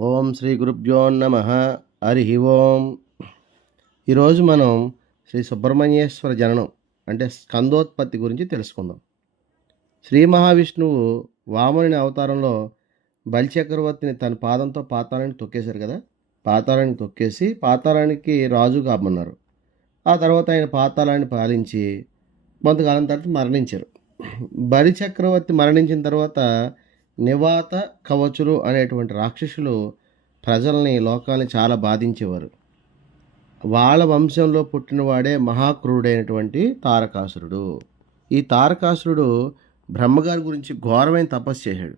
ఓం శ్రీ గురుభ్యో నమ. హరి ఓం. ఈరోజు మనం శ్రీ సుబ్రహ్మణ్యేశ్వర జననం అంటే స్కందోత్పత్తి గురించి తెలుసుకుందాం. శ్రీ మహావిష్ణువు వామనుని అవతారంలో బలిచక్రవర్తిని తన పాదంతో పాతాళానికి తొక్కేశారు కదా? పాతాళానికి తొక్కేసి పాతాళానికి రాజు కాబన్నారు. ఆ తర్వాత ఆయన పాతాళాన్ని పాలించి కొంతకాలం తర్వాత మరణించారు. బలి చక్రవర్తి మరణించిన తర్వాత నివాత కవచులు అనేటువంటి రాక్షసులు ప్రజల్ని లోకాన్ని చాలా బాధించేవారు. వాళ్ళ వంశంలో పుట్టినవాడే మహాక్రూడైనటువంటి తారకాసురుడు. ఈ తారకాసురుడు బ్రహ్మగారి గురించి ఘోరమైన తపస్సు చేశాడు.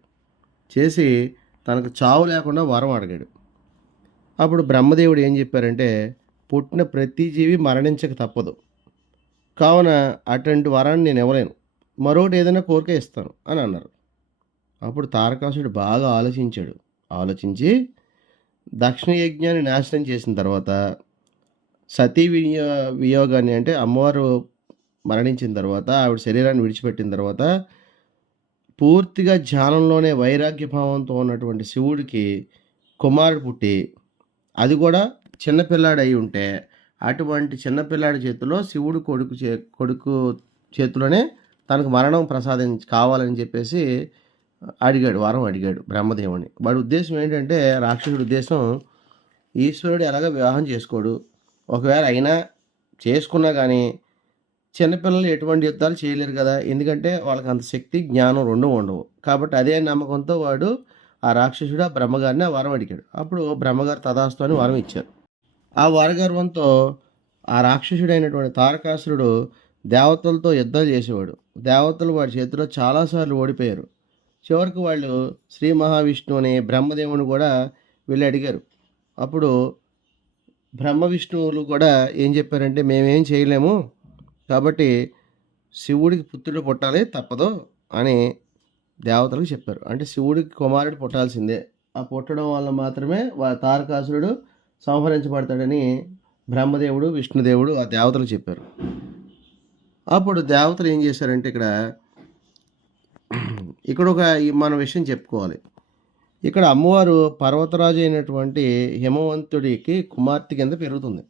చేసి తనకు చావు లేకుండా వరం అడిగాడు. అప్పుడు బ్రహ్మదేవుడు ఏం చెప్పారంటే పుట్టిన ప్రతి జీవి మరణించక తప్పదు. కావున అటువంటి వరాన్ని నేను ఇవ్వలేను. మరొకటి ఏదైనా కోరిక ఇస్తాను అని అన్నారు. అప్పుడు తారకాసుడు బాగా ఆలోచించాడు. ఆలోచించి దక్షిణ యజ్ఞాన్ని నాశనం చేసిన తర్వాత సతీ వినియో వియోగాన్ని అంటే అమ్మవారు మరణించిన తర్వాత ఆవిడ శరీరాన్ని విడిచిపెట్టిన తర్వాత పూర్తిగా ధ్యానంలోనే వైరాగ్య భావంతో ఉన్నటువంటి శివుడికి కుమారుడు పుట్టి అది కూడా చిన్నపిల్లాడు అయి ఉంటే అటువంటి చిన్నపిల్లాడి చేతిలో శివుడు కొడుకు చే కొడుకు చేతిలోనే తనకు మరణం ప్రసాదం కావాలని చెప్పేసి అడిగాడు వరం అడిగాడు బ్రహ్మదేవుని. వాడి ఉద్దేశం ఏంటంటే రాక్షసుడి ఉద్దేశం ఈశ్వరుడు ఎలాగ వివాహం చేసుకోడు. ఒకవేళ అయినా చేసుకున్నా కానీ చిన్నపిల్లలు ఎటువంటి యుద్ధాలు చేయలేరు కదా. ఎందుకంటే వాళ్ళకి అంత శక్తి జ్ఞానం రెండు ఉండవు. కాబట్టి అదే నమ్మకంతో వాడు ఆ రాక్షసుడు ఆ బ్రహ్మగారిని ఆ వరం అడిగాడు. అప్పుడు బ్రహ్మగారు తదాస్తు అని వరం ఇచ్చారు. ఆ వరగర్వంతో ఆ రాక్షసుడైనటువంటి తారకాసురుడు దేవతలతో యుద్ధాలు చేసేవాడు. దేవతలు వాడి చేతిలో చాలాసార్లు ఓడిపోయారు. చివరికి వాళ్ళు శ్రీ మహావిష్ణువుని బ్రహ్మదేవుని కూడా వెళ్ళి అడిగారు. అప్పుడు బ్రహ్మ విష్ణువులు కూడా ఏం చెప్పారంటే మేమేం చేయలేము కాబట్టి శివుడికి పుత్రుడు పుట్టాలి తప్పదు అని దేవతలకు చెప్పారు. అంటే శివుడికి కుమారుడు పుట్టాల్సిందే. ఆ పుట్టడం వల్ల మాత్రమే వాళ్ళ తారకాసురుడు సంహరించబడతాడని బ్రహ్మదేవుడు విష్ణుదేవుడు ఆ దేవతలు చెప్పారు. అప్పుడు దేవతలు ఏం చేశారంటే ఇక్కడ ఇక్కడ ఒక ఈ- మన విషయం చెప్పుకోవాలి. ఇక్కడ అమ్మవారు పర్వతరాజు అయినటువంటి హిమవంతుడికి కుమార్తె కింద పెరుగుతుంది.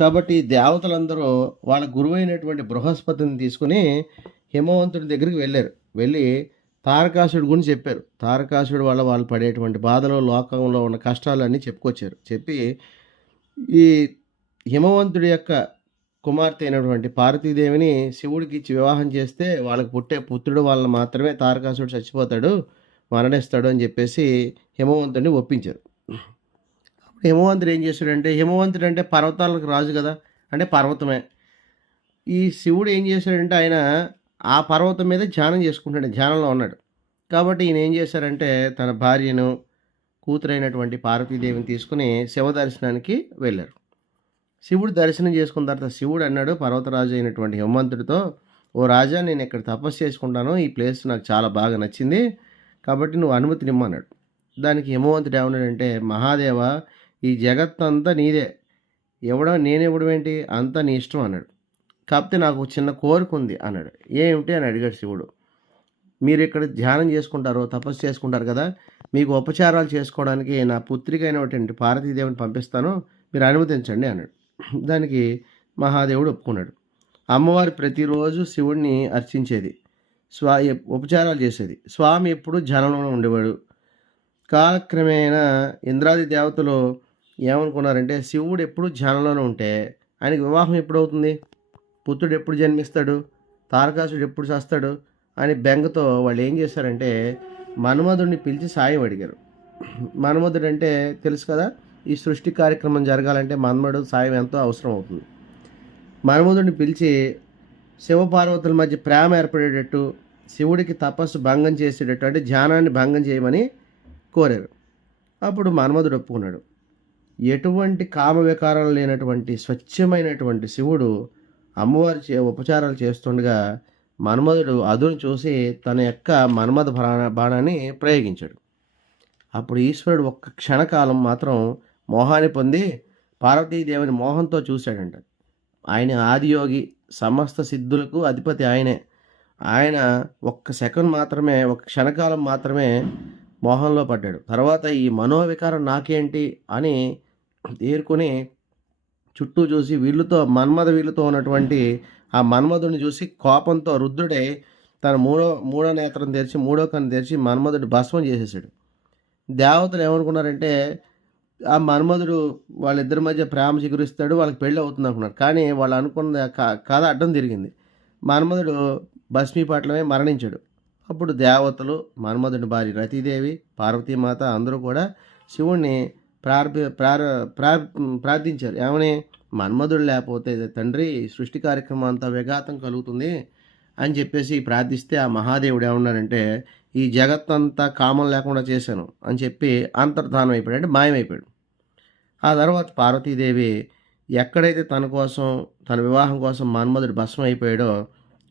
కాబట్టి దేవతలందరూ వాళ్ళ గురువైనటువంటి బృహస్పతిని తీసుకుని హిమవంతుడి దగ్గరికి వెళ్ళారు. వెళ్ళి తారకాసుడి గురించి చెప్పారు. తారకాసుడి వల్ల వాళ్ళు పడేటువంటి బాధలు లోకంలో ఉన్న కష్టాలన్నీ చెప్పుకొచ్చారు. చెప్పి ఈ హిమవంతుడి యొక్క కుమార్తె అయినటువంటి పార్వతీదేవిని శివుడికి ఇచ్చి వివాహం చేస్తే వాళ్ళకి పుట్టే పుత్రుడు వాళ్ళని మాత్రమే తారకాసుడు చచ్చిపోతాడు మరణిస్తాడు అని చెప్పేసి హిమవంతుడిని ఒప్పించారు. అప్పుడు హిమవంతుడు ఏం చేశాడంటే హిమవంతుడు అంటే పర్వతాలకు రాజు కదా అంటే పర్వతమే. ఈ శివుడు ఏం చేశాడంటే ఆయన ఆ పర్వతం మీద ధ్యానం చేసుకుంటాడు ధ్యానంలో ఉన్నాడు. కాబట్టి ఈయన ఏం చేశారంటే తన భార్యను కూతురైనటువంటి పార్వతీదేవిని తీసుకుని శివ దర్శనానికి వెళ్ళారు. శివుడు దర్శనం చేసుకున్న తర్వాత శివుడు అన్నాడు పర్వతరాజు అయినటువంటి హిమంతుడితో ఓ రాజా నేను ఇక్కడ తపస్సు చేసుకుంటాను ఈ ప్లేస్ నాకు చాలా బాగా నచ్చింది కాబట్టి నువ్వు అనుమతిని ఇమ్మన్నాడు దానికి హిమవంతుడు ఏమన్నాడంటే మహాదేవ ఈ జగత్ అంతా నీదే ఇవ్వడం నేను ఇవ్వడం ఏంటి? అంతా నీ ఇష్టం అన్నాడు. కాకపోతే నాకు చిన్న కోరిక ఉంది అన్నాడు. ఏమిటి? అని అడిగాడు శివుడు. మీరు ఇక్కడ ధ్యానం చేసుకుంటారు తపస్సు చేసుకుంటారు కదా మీకు ఉపచారాలు చేసుకోవడానికి నా పుత్రిక అయినటువంటి పార్వతీదేవిని పంపిస్తాను మీరు అనుమతించండి అన్నాడు. దానికి మహాదేవుడు ఒప్పుకున్నాడు. అమ్మవారు ప్రతిరోజు శివుడిని అర్చించేది. స్వా ఉపచారాలు చేసేది. స్వామి ఎప్పుడు ధ్యానంలో ఉండేవాడు. కాలక్రమేణా ఇంద్రాది దేవతలు ఏమనుకున్నారంటే శివుడు ఎప్పుడు ధ్యానంలోనే ఉంటే ఆయనకి వివాహం ఎప్పుడవుతుంది? పుత్రుడు ఎప్పుడు జన్మిస్తాడు? తారకాసుడు ఎప్పుడు చేస్తాడు? అని బెంగతో వాళ్ళు ఏం చేశారంటే మన్మధుడిని పిలిచి సాయం అడిగారు. మన్మధుడు అంటే తెలుసు కదా ఈ సృష్టి కార్యక్రమం జరగాలంటే మన్మడు సాయం ఎంతో అవసరం అవుతుంది. మన్మధుడిని పిలిచి శివపార్వతుల మధ్య ప్రేమ ఏర్పడేటట్టు శివుడికి తపస్సు భంగం చేసేటట్టు అంటే ధ్యానాన్ని భంగం చేయమని కోరారు. అప్పుడు మన్మధుడు ఒప్పుకున్నాడు. ఎటువంటి కామ వికారాలు లేనటువంటి స్వచ్ఛమైనటువంటి శివుడు అమ్మవారి చే ఉపచారాలు చేస్తుండగా మన్మధుడు అదును చూసి తన యొక్క మన్మధ బాణాన్ని ప్రయోగించాడు. అప్పుడు ఈశ్వరుడు ఒక్క క్షణకాలం మాత్రం మోహాన్ని పొంది పార్వతీదేవిని మోహంతో చూశాడంట. ఆయన ఆదియోగి సమస్త సిద్ధులకు అధిపతి ఆయనే. ఆయన ఒక్క సెకండ్ మాత్రమే ఒక క్షణకాలం మాత్రమే మోహంలో పడ్డాడు. తర్వాత ఈ మనోవికారం నాకేంటి అని తేరుకొని చుట్టూ చూసి వీళ్ళతో మన్మథ వీళ్ళతో ఉన్నటువంటి ఆ మన్మధుని చూసి కోపంతో రుద్రుడే తన మూడో మూడో నేత్రం తెరిచి మూడో కన్ను తెరిచి మన్మధుడు భస్మం చేసేసాడు. దేవతలు ఏమనుకున్నారంటే ఆ మన్మధుడు వాళ్ళిద్దరి మధ్య ప్రేమ చిగురిస్తాడు వాళ్ళకి పెళ్ళి అవుతుంది అనుకున్నారు కానీ వాళ్ళు అనుకున్న కథ అడ్డం తిరిగింది. మన్మధుడు భస్మీపాట్లమే మరణించాడు. అప్పుడు దేవతలు మన్మధుడి భార్య రతీదేవి పార్వతీమాత అందరూ కూడా శివుణ్ణి ప్రార్థి ప్రార ప్రార్- ప్రార్థించారు. ఏమని? మన్మధుడు లేకపోతే తండ్రి సృష్టి కార్యక్రమం అంతా విఘాతం కలుగుతుంది అని చెప్పేసి ప్రార్థిస్తే ఆ మహాదేవుడు ఏమన్నాడంటే ఈ జగత్తంతా కామం లేకుండా చేశాను అని చెప్పి అంతర్ధానం అయిపోయాడు అంటే మాయమైపోయాడు. ఆ తర్వాత పార్వతీదేవి ఎక్కడైతే తన కోసం తన వివాహం కోసం మన్మధుడు భస్మం అయిపోయాడో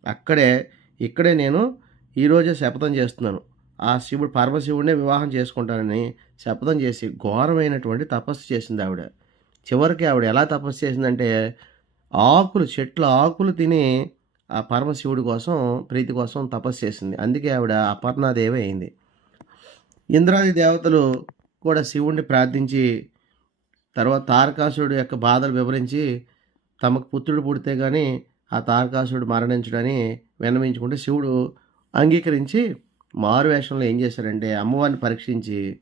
అక్కడే ఇక్కడే నేను ఈరోజే శపథం చేస్తున్నాను. ఆ శివుడు పరమశివుడినే వివాహం చేసుకుంటానని శపథం చేసి ఘోరమైనటువంటి తపస్సు చేసింది ఆవిడ. చివరికి ఆవిడ ఎలా తపస్సు చేసిందంటే ఆకులు చెట్ల ఆకులు తిని ఆ పరమశివుడి కోసం ప్రీతి కోసం తపస్సు చేసింది. అందుకే ఆవిడ అపర్ణాదేవి అయింది. ఇంద్రాది దేవతలు కూడా శివుణ్ణి ప్రార్థించి తర్వాత తారకాసురుడు యొక్క బాధలు వివరించి తమకు పుత్రుడు పుడితే కానీ ఆ తారకాసురుడు మరణించడని విన్నవించుకుంటే శివుడు అంగీకరించి మారు వేషంలో ఏం చేశారంటే అమ్మవారిని పరీక్షించి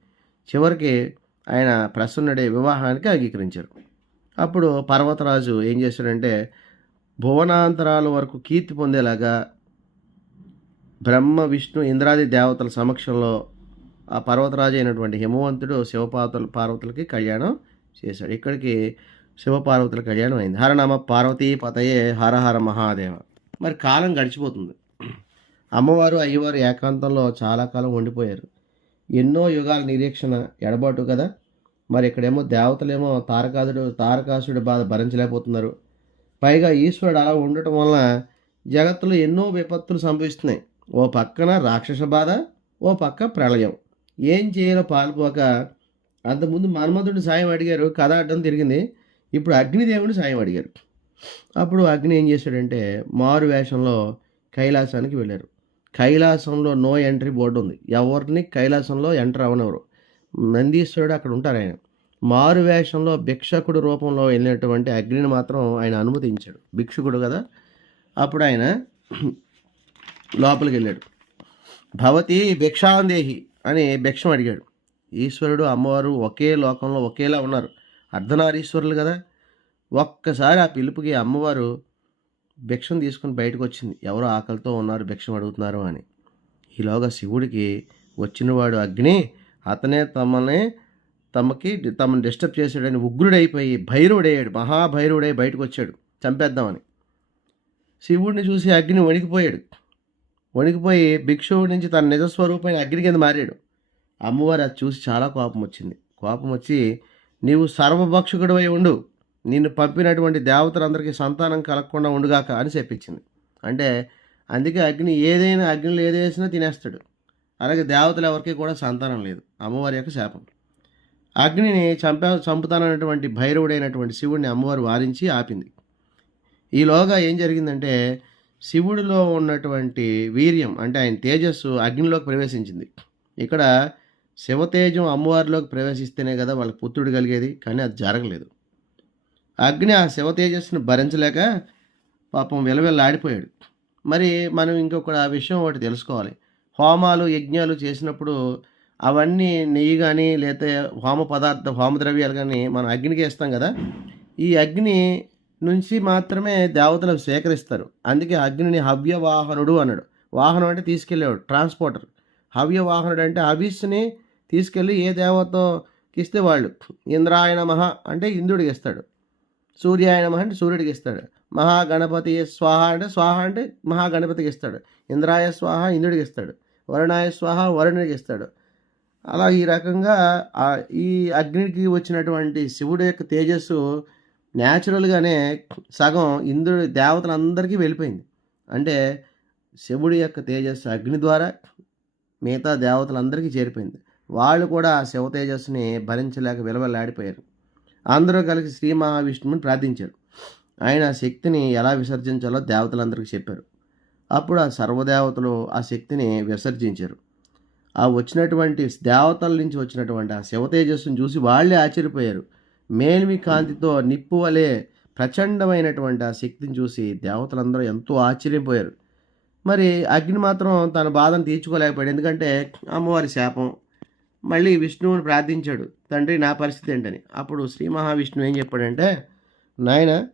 చివరికి ఆయన ప్రసన్నుడే వివాహానికి అంగీకరించారు. అప్పుడు పర్వతరాజు ఏం చేశాడంటే భువనాంతరాల వరకు కీర్తి పొందేలాగా బ్రహ్మ విష్ణు ఇంద్రాది దేవతల సమక్షంలో ఆ పర్వతరాజు అయినటువంటి హిమవంతుడు శివపార్వతుల పార్వతులకి కళ్యాణం చేశాడు. ఇక్కడికి శివపార్వతుల కళ్యాణం అయింది. హరనామ పార్వతీ పతయే హర హర మహాదేవ. మరి కాలం గడిచిపోతుంది. అమ్మవారు అయ్యవారు ఏకాంతంలో చాలా కాలం ఉండిపోయారు. ఎన్నో యుగాల నిరీక్షణ ఎడబాటు కదా. మరి ఇక్కడేమో దేవతలేమో తారకాసుడు తారకాసుడి బాధ భరించలేకపోతున్నారు. పైగా ఈశ్వరుడు అలా ఉండటం వలన జగత్తులో ఎన్నో విపత్తులు సంభవిస్తున్నాయి. ఓ పక్కన రాక్షస బాధ ఓ పక్క ప్రళయం. ఏం చేయాలో పాల్పోక అంతకుముందు మన్మధుడు సాయం అడిగారు కథ అడ్డం తిరిగింది. ఇప్పుడు అగ్నిదేవుని సాయం అడిగారు. అప్పుడు అగ్ని ఏం చేశాడంటే మారు వేషంలో కైలాసానికి వెళ్ళారు. కైలాసంలో నో ఎంట్రీ బోర్డు ఉంది. ఎవరిని కైలాసంలో ఎంటర్ అవనవరు నందీశ్వరుడు అక్కడ ఉంటారు ఆయన. మారు వేషంలో భిక్షకుడు రూపంలో వెళ్ళినటువంటి అగ్నిని మాత్రం ఆయన అనుమతించాడు. భిక్షుకుడు కదా? అప్పుడు ఆయన లోపలికి వెళ్ళాడు. భవతి భిక్షాందేహి అని భిక్షం అడిగాడు. ఈశ్వరుడు అమ్మవారు ఒకే లోకంలో ఒకేలా ఉన్నారు. అర్ధనారీశ్వరులు కదా? ఒక్కసారి ఆ పిలుపుకి అమ్మవారు భిక్షం తీసుకుని బయటకు వచ్చింది ఎవరో ఆకలితో ఉన్నారు భిక్షం అడుగుతున్నారు అని. ఈలోగా శివుడికి వచ్చినవాడు అగ్ని అతనే తమనే తమకి తమను డిస్టర్బ్ చేశాడని ఉగ్రుడైపోయి భైరవుడయ్యాడు మహాభైరవుడై బయటకు వచ్చాడు చంపేద్దామని. శివుడిని చూసి అగ్ని వణికిపోయాడు. వణికిపోయి భిక్షువు నుంచి తన నిజస్వరూపమైన అగ్ని కింద మారాడు. అమ్మవారు అది చూసి చాలా కోపం వచ్చింది కోపం వచ్చి నీవు సర్వభక్షకుడు అయి ఉండు. నిన్ను పంపినటువంటి దేవతలందరికీ సంతానం కలగకుండా ఉండుగాక అని చెప్పించింది అంటే అందుకే అగ్ని ఏదైనా అగ్నిలో ఏది వేసినా తినేస్తాడు. అలాగే దేవతలు ఎవరికి కూడా సంతానం లేదు. అమ్మవారి యొక్క శాపం. అగ్నిని చంపా చంపుతానన్నటువంటి భైరవుడైనటువంటి శివుడిని అమ్మవారు వారించి ఆపింది. ఈలోగా ఏం జరిగిందంటే శివుడిలో ఉన్నటువంటి వీర్యం అంటే ఆయన తేజస్సు అగ్నిలోకి ప్రవేశించింది. ఇక్కడ శివతేజం అమ్మవారిలోకి ప్రవేశిస్తేనే కదా వాళ్ళ పుత్రుడు కలిగేది కానీ అది జరగలేదు. అగ్ని ఆ శివతేజస్సును భరించలేక పాపం విలవిల్లాడిపోయాడు. మరి మనం ఇంకొక విషయం ఒకటి తెలుసుకోవాలి. హోమాలు యజ్ఞాలు చేసినప్పుడు అవన్నీ నెయ్యి కానీ లేకపోతే హోమ పదార్థ హోమ ద్రవ్యాలు కానీ మనం అగ్నికి వేస్తాం కదా ఈ అగ్ని నుంచి మాత్రమే దేవతలు స్వీకరిస్తారు అందుకే అగ్నిని హవ్యవాహనుడు అన్నాడు వాహనం అంటే తీసుకెళ్ళేవాడు ట్రాన్స్పోర్టర్. హవ్యవాహనుడు అంటే హవిస్ని తీసుకెళ్ళి ఏ దేవతకి ఇస్తే వాళ్ళు ఇంద్రాయణ మహ అంటే ఇంద్రుడికి ఇస్తాడు సూర్యాయ మహ అంటే సూర్యుడికి ఇస్తాడు మహాగణపతి స్వాహ అంటే స్వాహ అంటే మహాగణపతికి ఇస్తాడు ఇంద్రాయ స్వాహ ఇంద్రుడికి ఇస్తాడు వరుణాయ స్వాహ వరుణుడికి ఇస్తాడు అలా ఈ రకంగా ఈ అగ్నికి వచ్చినటువంటి శివుడి యొక్క తేజస్సు న్యాచురల్గానే సగం ఇంద్రుడి దేవతలందరికీ వెళ్ళిపోయింది. అంటే శివుడి యొక్క తేజస్సు అగ్ని ద్వారా మిగతా దేవతలందరికీ చేరిపోయింది. వాళ్ళు కూడా ఆ శివ తేజస్సుని భరించలేక విలవలాడిపోయారు అందరూ కలిసి శ్రీ మహావిష్ణువుని ప్రార్థించారు. ఆయన ఆ శక్తిని ఎలా విసర్జించాలో దేవతలందరికీ చెప్పారు. అప్పుడు ఆ సర్వదేవతలు ఆ శక్తిని విసర్జించారు. ఆ వచ్చినటువంటి దేవతల నుంచి వచ్చినటువంటి ఆ శివతేజస్సును చూసి వాళ్ళే ఆశ్చర్యపోయారు. మేల్వి కాంతితో నిప్పు వలె ప్రచండమైనటువంటి ఆ శక్తిని చూసి దేవతలందరూ ఎంతో ఆశ్చర్యపోయారు. మరి అగ్ని మాత్రం తన బాధను తీర్చుకోలేకపోయాడు. ఎందుకంటే అమ్మవారి శాపం. మళ్ళీ విష్ణువుని ప్రార్థించాడు. తండ్రి నా పరిస్థితి ఏంటని? అప్పుడు శ్రీ మహావిష్ణువు ఏం చెప్పాడంటే నాయన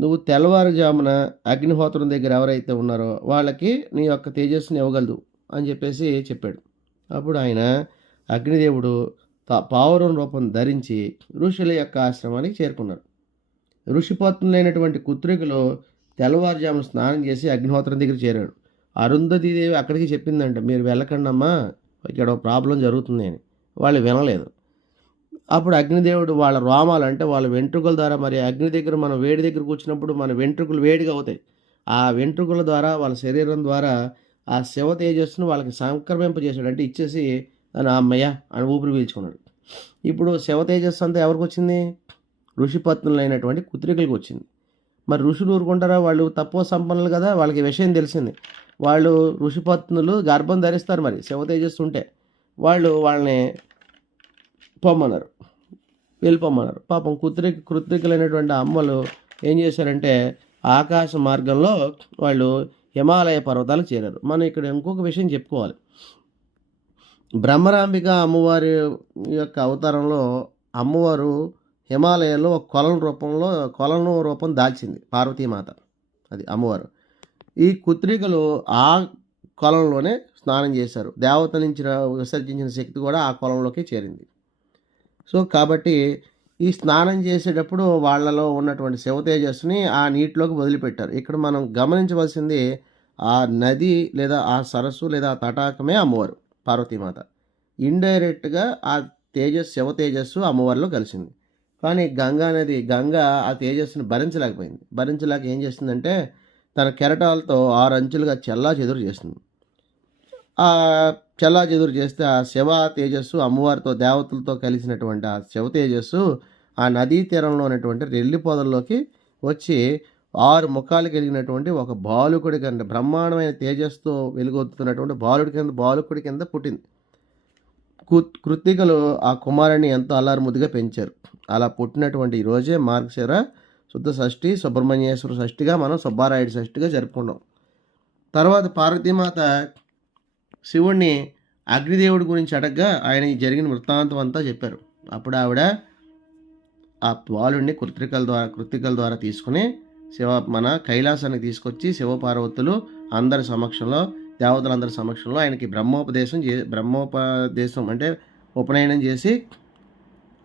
నువ్వు తెల్లవారుజామున అగ్నిహోత్రం దగ్గర ఎవరైతే ఉన్నారో వాళ్ళకి నీ యొక్క తేజస్సుని ఇవ్వగలదు అని చెప్పేసి చెప్పాడు. అప్పుడు ఆయన అగ్నిదేవుడు పావురం రూపం ధరించి ఋషుల యొక్క ఆశ్రమానికి చేరుకున్నారు. ఋషిపత్నులైనటువంటి కుత్రికులు తెల్లవారుజామున స్నానం చేసి అగ్నిహోత్రం దగ్గర చేరాడు. అరుంధతీదేవి అక్కడికి చెప్పిందంట మీరు వెళ్ళకండి అమ్మా ఇక్కడ ఒక ప్రాబ్లం జరుగుతుంది అని. వాళ్ళు వినలేదు. అప్పుడు అగ్నిదేవుడు వాళ్ళ రోమాలు అంటే వాళ్ళ వెంట్రుకల ద్వారా మరి అగ్ని దగ్గర మనం వేడి దగ్గర కూర్చున్నప్పుడు మన వెంట్రుకలు వేడిగా అవుతాయి. ఆ వెంట్రుకల ద్వారా వాళ్ళ శరీరం ద్వారా ఆ శివ తేజస్సును వాళ్ళకి సంక్రమింపజేశాడు అంటే ఇచ్చేసి అని అమ్మయ్య అని ఊపిరి పీల్చుకున్నాడు. ఇప్పుడు శివ తేజస్సు అంతా ఎవరికి వచ్చింది? ఋషిపత్నులైనటువంటి కుత్రికలకు వచ్చింది. మరి ఋషులు ఊరుకుంటారా? వాళ్ళు తక్కువ సంపన్నులు కదా? వాళ్ళకి విషయం తెలిసింది. వాళ్ళు ఋషిపత్నులు గర్భం ధరిస్తారు మరి. శివ తేజస్సు ఉంటే వాళ్ళు వాళ్ళని పొమ్మన్నారు. వెళ్ళిపోమన్నారు పాపం కుత్రిక కృత్రికలైనటువంటి అమ్మలు ఏం చేశారంటే ఆకాశ మార్గంలో వాళ్ళు హిమాలయ పర్వతాలకు చేరారు. మనం ఇక్కడ ఇంకొక విషయం చెప్పుకోవాలి. బ్రహ్మరాంబిక అమ్మవారి యొక్క అవతారంలో అమ్మవారు హిమాలయాల్లో ఒక కొలను రూపంలో కొలను రూపం దాల్చింది పార్వతీమాత. అది అమ్మవారు. ఈ కుత్రికలు ఆ కొలంలోనే స్నానం చేశారు. దేవత నుంచి విసర్జించిన శక్తి కూడా ఆ కొలంలోకి చేరింది. సో కాబట్టి ఈ స్నానం చేసేటప్పుడు వాళ్ళలో ఉన్నటువంటి శివతేజస్సుని ఆ నీటిలోకి వదిలిపెట్టారు. ఇక్కడ మనం గమనించవలసింది ఆ నది లేదా ఆ సరస్సు లేదా ఆ తటాకమే అమ్మవారు పార్వతీమాత. ఇండైరెక్ట్గా ఆ తేజస్సు శివ తేజస్సు అమ్మవారిలో కలిసింది. కానీ గంగా నది గంగ ఆ తేజస్సుని భరించలేకపోయింది. భరించలేక ఏం చేసిందంటే తన కెరటాలతో ఆరు అంచులుగా చెల్లా చెదురు చేస్తుంది. ఆ చెల్లా చెదురు చేస్తే ఆ శివ తేజస్సు అమ్మవారితో దేవతలతో కలిసినటువంటి ఆ శివ తేజస్సు ఆ నదీ తీరంలో ఉన్నటువంటి రెల్లి పొదల్లోకి వచ్చి ఆరు ముఖాలు కలిగినటువంటి ఒక బాలుకుడి కింద బ్రహ్మాండమైన తేజస్తో వెలుగొత్తుతున్నటువంటి బాలుడి కింద బాలుకుడి కింద పుట్టింది. కు- కృత్తికలు ఆ కుమారుని ఎంతో అల్లారుముద్దుగా పెంచారు. అలా పుట్టినటువంటి ఈ రోజే మార్గశిర శుద్ధ షష్ఠి సుబ్రహ్మణ్యేశ్వర షష్ఠిగా మనం సుబ్బారాయుడు షష్ఠిగా జరుపుకుంటాం. తర్వాత పార్వతీమాత శివుణ్ణి అగ్నిదేవుడి గురించి అడగగా ఆయన జరిగిన వృత్తాంతం అంతా చెప్పారు. అప్పుడు ఆవిడ ఆ బాలుడిని కృత్రికల ద్వారా కృత్రికల ద్వారా తీసుకుని శివ మన కైలాసానికి తీసుకొచ్చి శివపార్వతులు అందరి సమక్షంలో దేవతలందరి సమక్షంలో ఆయనకి బ్రహ్మోపదేశం చే బ్రహ్మోపదేశం అంటే ఉపనయనం చేసి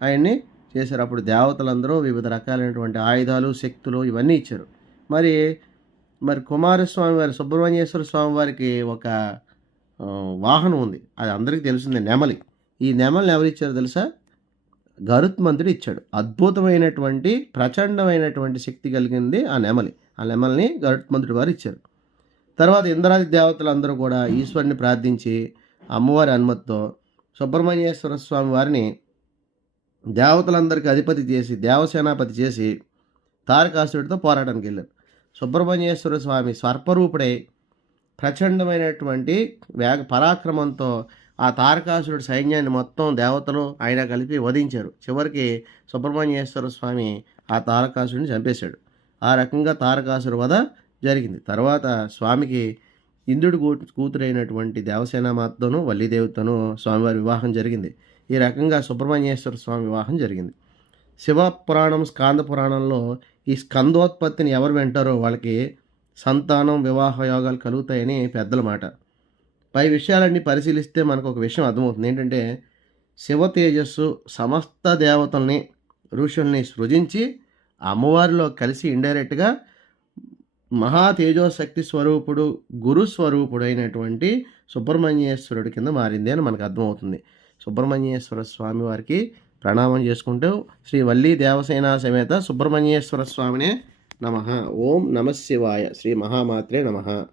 ఆయన్ని చేశారు. అప్పుడు దేవతలందరూ వివిధ రకాలైనటువంటి ఆయుధాలు శక్తులు ఇవన్నీ ఇచ్చారు. మరి మరి కుమారస్వామి వారి సుబ్రహ్మణ్యేశ్వర స్వామి వారికి ఒక వాహనం ఉంది. అది అందరికీ తెలిసిందే నెమలి. ఈ నెమలిని ఎవరు తెలుసా? గరుత్మంతుడు ఇచ్చాడు. అద్భుతమైనటువంటి ప్రచండమైనటువంటి శక్తి కలిగింది ఆ నెమలి. ఆ నెమలిని గరుత్మంతుడి వారు ఇచ్చారు. తర్వాత ఇంద్రాది దేవతలందరూ కూడా ఈశ్వరుని ప్రార్థించి అమ్మవారి అనుమతితో సుబ్రహ్మణ్యేశ్వర స్వామి వారిని దేవతలందరికీ అధిపతి చేసి దేవసేనాపతి చేసి తారకాసుడితో పోరాటానికి వెళ్ళారు. సుబ్రహ్మణ్యేశ్వర స్వామి స్వర్పరూపుడై ప్రచండమైనటువంటి వేగ పరాక్రమంతో ఆ తారకాసురుడి సైన్యాన్ని మొత్తం దేవతలు ఆయన కలిపి వధించారు. చివరికి సుబ్రహ్మణ్యేశ్వర స్వామి ఆ తారకాసుడిని చంపేశాడు. ఆ రకంగా తారకాసురు వధ జరిగింది. తర్వాత స్వామికి ఇంద్రుడి కూ కూతురైనటువంటి మాతను వల్లీదేవితోనూ స్వామివారి వివాహం జరిగింది. ఈ రకంగా సుబ్రహ్మణ్యేశ్వర స్వామి వివాహం జరిగింది. శివ పురాణం స్కాంద పురాణంలో ఈ స్కందోత్పత్తిని ఎవరు వింటారో వాళ్ళకి సంతానం వివాహ యోగాలు కలుగుతాయని పెద్దల మాట. పై విషయాలన్నీ పరిశీలిస్తే మనకు ఒక విషయం అర్థమవుతుంది. ఏంటంటే శివ తేజస్సు సమస్త దేవతల్ని ఋషుల్ని సృజించి అమ్మవారిలో కలిసి ఇండైరెక్ట్గా మహా తేజోశక్తి స్వరూపుడు గురు స్వరూపుడు అయినటువంటి సుబ్రహ్మణ్యేశ్వరుడి కింద మారింది అని మనకు అర్థమవుతుంది. సుబ్రహ్మణ్యేశ్వర స్వామి వారికి ప్రణామం చేసుకుంటూ శ్రీ వల్లీ దేవసేన సమేత సుబ్రహ్మణ్యేశ్వర స్వామినే నమ. ఓం నమ శివాయ. శ్రీ మహామాత్రే నమ.